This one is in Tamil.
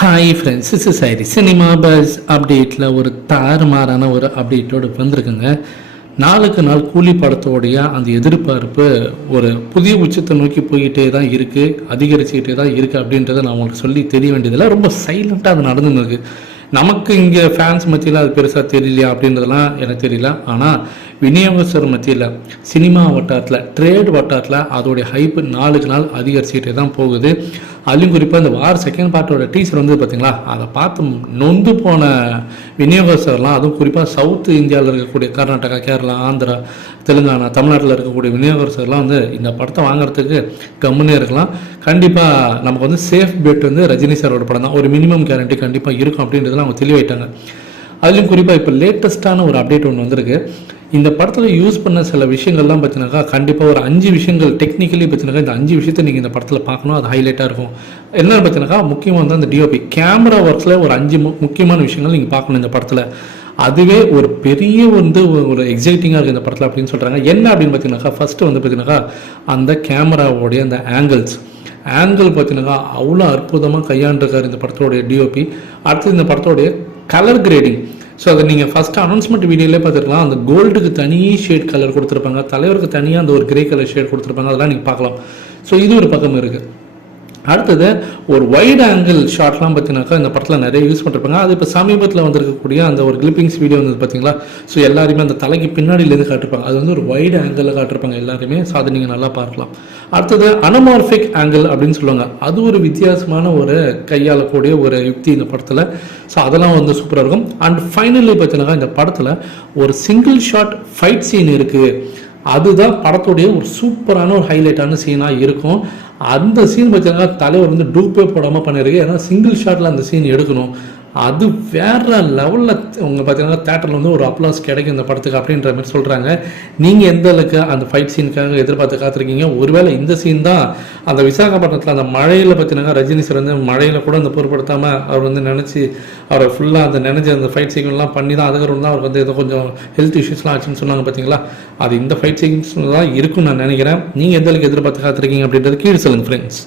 ஹாய் ஃப்ரெண்ட்ஸ், இஸ் சைரி சினிமா பஸ் அப்டேட்டில் ஒரு தாறுமாறான ஒரு அப்டேட்டோடு வந்திருக்குங்க. நாளுக்கு நாள் கூலி படத்தோடைய அந்த எதிர்பார்ப்பு ஒரு புதிய உச்சத்தை நோக்கி போய்கிட்டே தான் இருக்குது, அதிகரிச்சுக்கிட்டே தான் இருக்குது அப்படின்றத நான் உங்களுக்கு சொல்லி தெரிய வேண்டியதில்லை. ரொம்ப சைலண்ட்டாக அது நடந்துன்னு இருக்குது. நமக்கு இங்கே ஃபேன்ஸ் மத்தியில் அது பெருசாக தெரியலையா அப்படின்றதெல்லாம் எனக்கு தெரியல. ஆனால் விநியோகஸ்தர் மத்தியில், சினிமா வட்டாரத்தில், ட்ரேட் வட்டாரத்தில் அதோடைய ஹைப்பு நாளுக்கு நாள் அதிகரிச்சுக்கிட்டே தான் போகுது. அதுலேயும் குறிப்பாக இந்த வார் செகண்ட் பார்ட்டோட டீசர் வந்து பார்த்திங்களா, அதை பார்த்து நொந்து போன விநியோகஸ்தர்லாம், அதுவும் குறிப்பாக சவுத் இந்தியாவில் இருக்கக்கூடிய கர்நாடகா, கேரளா, ஆந்திரா, தெலுங்கானா, தமிழ்நாட்டில் இருக்கக்கூடிய விநியோகஸ்தர்லாம் வந்து இந்த படத்தை வாங்குறதுக்கு கம்முன்னே இருக்கலாம். கண்டிப்பாக நமக்கு வந்து சேஃப் பெட் வந்து ரஜினி சாரோட படம் தான், ஒரு மினிமம் கேரண்டி கண்டிப்பாக இருக்கும் அப்படின்றதுலாம் அவங்க தெளிவாயிட்டாங்க. அதுலேயும் குறிப்பாக இப்போ லேட்டஸ்ட்டான ஒரு அப்டேட் ஒன்று வந்திருக்கு. இந்த படத்தில் யூஸ் பண்ண சில விஷயங்கள்லாம் பார்த்தீங்கன்னாக்கா கண்டிப்பாக ஒரு 5 விஷயங்கள் டெக்னிக்கலி பார்த்தீங்கன்னாக்கா இந்த 5 விஷயத்தை நீங்கள் இந்த படத்தில் பார்க்கணும், அது ஹைலைட்டாக இருக்கும். என்னென்னு பார்த்தீங்கன்னாக்கா முக்கியமாக வந்து அந்த டிஓபி கேமரா ஒர்க்ஸில் ஒரு 5 முக்கியமான விஷயங்கள் நீங்கள் பார்க்கணும் இந்த படத்தில். அதுவே ஒரு பெரிய வந்து ஒரு எக்ஸைட்டிங்காக இருக்குது இந்த படத்தில் அப்படின்னு சொல்கிறாங்க. என்ன அப்படின்னு பார்த்தீங்கன்னாக்கா ஃபஸ்ட்டு வந்து பார்த்தீங்கன்னாக்கா அந்த கேமராவோடைய அந்த ஆங்கிள் பார்த்தீங்கன்னாக்கா அவ்வளோ அற்புதமாக கையாண்டிருக்காரு இந்த படத்தோடைய டிஓபி. அடுத்து இந்த படத்தோடைய கலர் கிரேடிங். ஸோ அதை நீங்கள் ஃபஸ்ட்டு அனௌன்ஸ்மெண்ட் வீடியோலே பார்த்துருக்கலாம். அந்த கோல்டுக்கு தனி ஷேட் கலர் கொடுத்துருப்பாங்க, தலைவருக்கு தனியாக அந்த ஒரு கிரே கலர் ஷேட் கொடுத்துருப்பாங்க, அதெல்லாம் நீங்கள் பார்க்கலாம். ஸோ இது ஒரு பக்கம் இருக்குது. அடுத்தது ஒரு வைட் ஆங்கிள் ஷாட்லாம் பார்த்தீங்கன்னாக்கா இந்த படத்தில் நிறைய யூஸ் பண்ணிருப்பாங்க. அது இப்போ சமீபத்தில் வந்திருக்கக்கூடிய அந்த ஒரு கிளிப்பிங்ஸ் வீடியோ வந்து பார்த்தீங்களா. ஸோ எல்லாருமே அந்த தலைக்கு பின்னாடியிலேருந்து காட்டிருப்பாங்க, அது வந்து ஒரு வைட் ஆங்கிளில் காட்டிருப்பாங்க எல்லாருமே. ஸோ அதை நீங்கள் நல்லா பார்க்கலாம். அடுத்தது அனமார்பிக் ஆங்கிள் அப்படின்னு சொல்லுவாங்க, அது ஒரு வித்தியாசமான ஒரு கையாளக்கூடிய ஒரு யுக்தி இந்த படத்தில். ஸோ அதெல்லாம் வந்து சூப்பராக இருக்கும். அண்ட் ஃபைனலி பார்த்தீங்கன்னா இந்த படத்தில் ஒரு சிங்கிள் ஷாட் ஃபைட் சீன் இருக்குது. அதுதான் படத்துடைய ஒரு சூப்பரான ஒரு ஹைலைட்டான சீனாக இருக்கும். அந்த சீன் பார்த்தீங்கன்னா தலைவர் வந்து டூப்பே போடாமல் பண்ணியிருக்கு. ஏன்னா சிங்கிள் ஷாட்டில் அந்த சீன் எடுக்கணும். அது வேற லெவலில் உங்க பார்த்தீங்கன்னா தேட்டரில் வந்து ஒரு அப்ளாஸ் கிடைக்கும் இந்த படத்துக்கு அப்படின்ற மாதிரி சொல்கிறாங்க. நீங்கள் எந்த அளவுக்கு அந்த ஃபைட் சீனுக்காக எதிர்பார்த்து காத்திருக்கீங்க? ஒருவேளை இந்த சீன் தான் அந்த விசாகப்பட்டினத்தில் அந்த மழையில் பார்த்தீங்கன்னா ரஜினி சார் வந்து மழையில் கூட அந்த பொருட்படுத்தாமல் அவர் வந்து நினச்சி அவரை ஃபுல்லாக அந்த நினைஞ்ச அந்த ஃபைட் சீக்வன்ஸ்லாம் பண்ணி தான் அதுக்கப்புறம் தான் அவருக்கு வந்து ஏதோ கொஞ்சம் ஹெல்த் இஷ்யூஸ்லாம் ஆச்சுன்னு சொன்னாங்க பார்த்தீங்களா. அது இந்த ஃபைட் சீக்வன்ஸ் தான் இருக்குன்னு நான் நினைக்கிறேன். நீங்கள் எந்த அளவுக்கு எதிர்பார்த்து காத்திருக்கீங்க அப்படின்றது கீழே சொல்லுங்கள் ஃப்ரெண்ட்ஸ்.